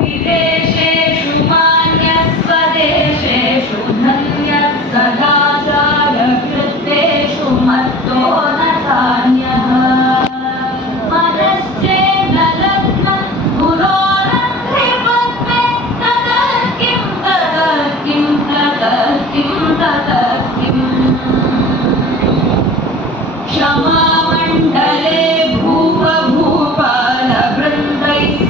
विदेशेषु मान्यस्वदेशेषु धन्यः सदाचारकृतेषु मत्तो न चान्यः मनश्चेन्न लग्नं गुरोरन्ध्रिपद्मे ततः किं ततः किं ततः किं ततः किम् क्षमामण्डले भूपभूपालवृन्दैः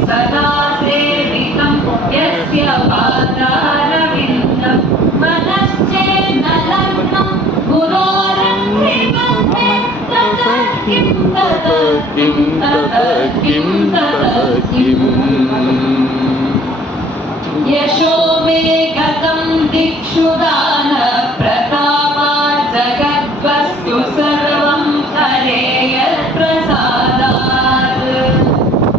सदा सेवितं यस्य पादारविन्दं मनश्चेन्न लग्नं गुरोरन्ध्रिपद्मे ततः किं ततः किं ततः किं ततः किम् यशो मे गतं दिक्षु दानप्रतापात् जगद्वस्तु सर्वं हरेयत्प्रसादात्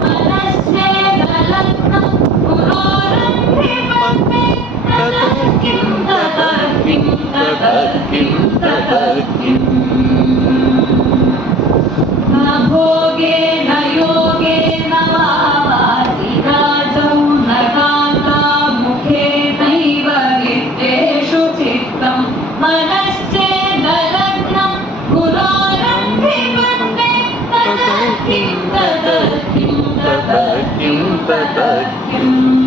मनश्चेन्न लग्नं गुरोरन्ध्रिपद्मे ततः किं ततः किं ततः किं ततः किम् न भोगेन योगेन वा वासिराजौ न कान्तामुखे नैव वित्तेषु चित्तं मनश्चेन्न लग्नं गुरोरन्ध्रिपद्मे ततः किं ततः किं ततः किं ततः किम्